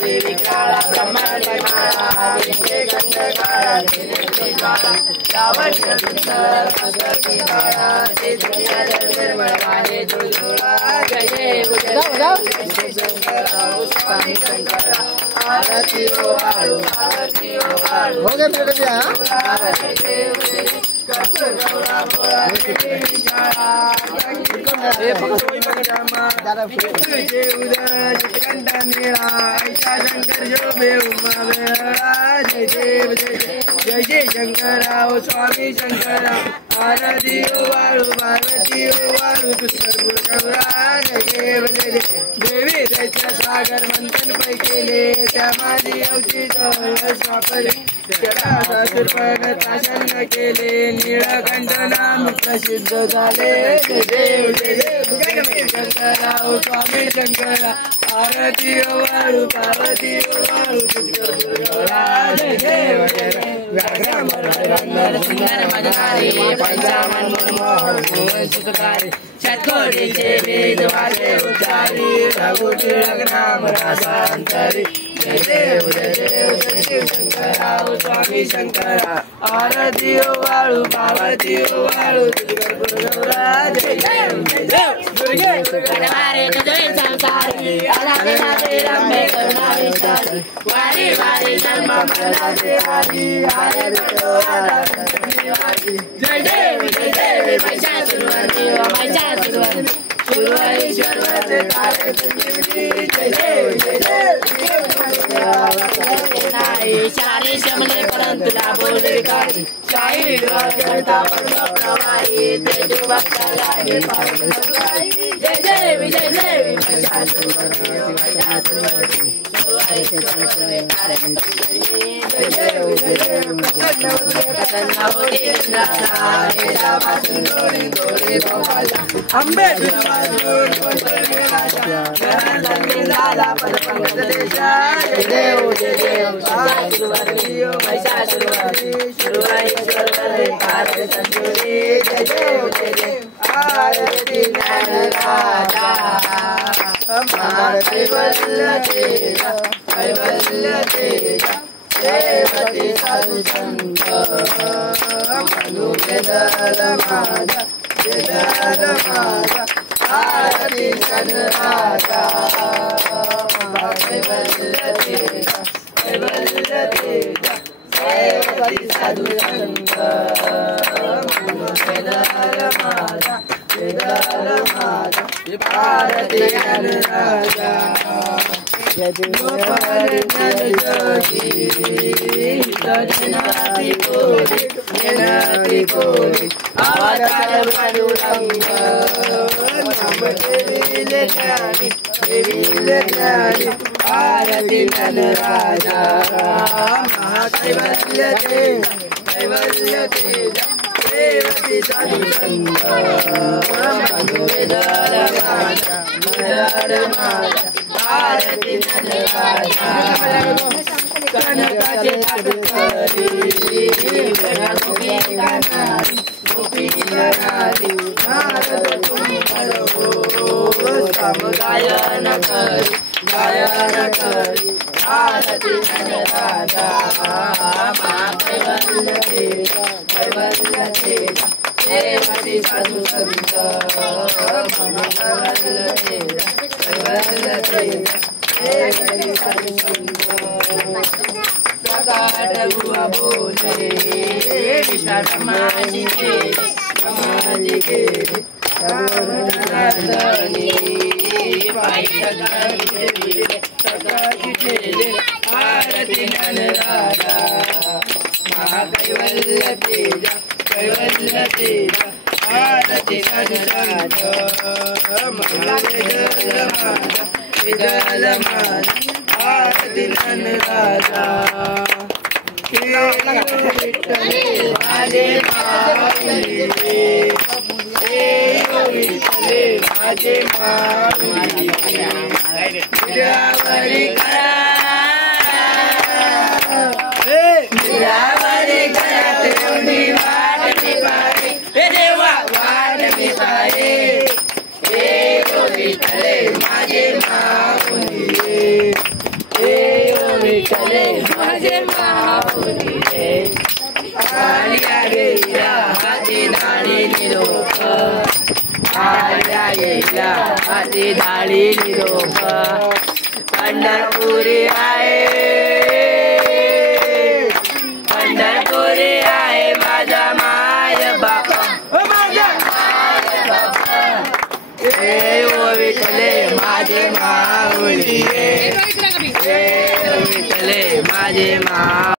देवी काळा ब्रह्मांडी माळा विंगे गंध काळा लावण्य सुंदर कसरती बाळा ते दुनिया निर्मळ आहे जुळजुळा जय जय शंकरा स्वामी शंकरा आरती ओ आळू आरती ओ आळू हो गया मेरे दिया जय देव जय कर्पूर गौरा भोळा देवी शाळा हे भगवान परमा जय उदय चितकंठ मेरा ऐसा शंकर जो बे उमा बेड़ा जय देव जय जय जय शंकरा ओ स्वामी शंकरा आरती ओ वाळू पार्वती ओ वाळू कर्पूर गौरा जय देव जय जय देवी दैत्य सागर मंथन पै केले त्या माझी औषध सापडले शासन केले नीळकंठ नाम प्रसिद्ध झाले जय देव जय जय शंकरा ओ स्वामी शंकरा आरती ओ वाळू पार्वती ओ वाळू कर्पूर गौरा जय देव जय सुंदर मजनारी पंचामन मनमोहन सुखकारी षटकोटीचे वेद वाजे उच्चारी रघुटी नाम रासांतरी जय देव जय देव जय देव शंकरा ओ स्वामी शंकरा आरती ओ वाळू पार्वती ओ वाळू कर्पूर गौरा जय देव जय देव दुर्गे गणवारे तुझे संसारी आलाते नाते रंभे करुणा विचारी वारी वारी जन्म मरणाचे आधी आरती ओ वाळू जय देव महिषासुरमर्दी महिषासुरमर्दी सुरेश्वरवरचे तारे जय देव जय देव नाही सारे शमले परंतु लाभो विकारी शाही करता प्रवाही तेज भक्ताला जय देव जय देव महिषासुरमर्दी महिषासुरमर्दी देवती साधु संत मनु वेदल माझा वेदल माझा आरती सन राजा कैवल्य तेजा देवती साधु संत मनु वेदल माझा वेदल माझा आरती सन राजा गोपाल जनाति कोटि अवतार पडुरंग नाम देवी आरती नन राजा महाकैवल्य कैवल्य तेजा देवती साधु संत मनु वेदल माझा वेदल माझा आरती नन राजा कनकाचे ताटकरी गोपी कानारी गोपी नारी नारद तुम्ही करो गायन करी आरती नन राजा कैवल्य तेजा देवती साधु संत मनु कैवल्य तेजा देवती साधु संत प्रकाट हुआ बोले विशाल समाजी के आरती नन राजा महाकैवल्य तेजा कैवल्य तेजा आरती नन राजा वेदल माझा आरती नन राजा विठ्ठले माझे विठ्ठले माझे माऊली गिरावरी करा गिरावरी करा तेवढी वाट मी पाहे हे देवा वाट मी पाहे हे ओ विठ्ठले माझे माऊली हे ओ विठ्ठले माझे माऊली आलिया गेला हाती डाळी निरोप आलिया गेला हाती डाळी निरोप पंढरपुरी आहे माझा माय बापा माझा माय बापा हे ओ विठ्ठले माझे माऊली हे ओ विठ्ठले माझे मा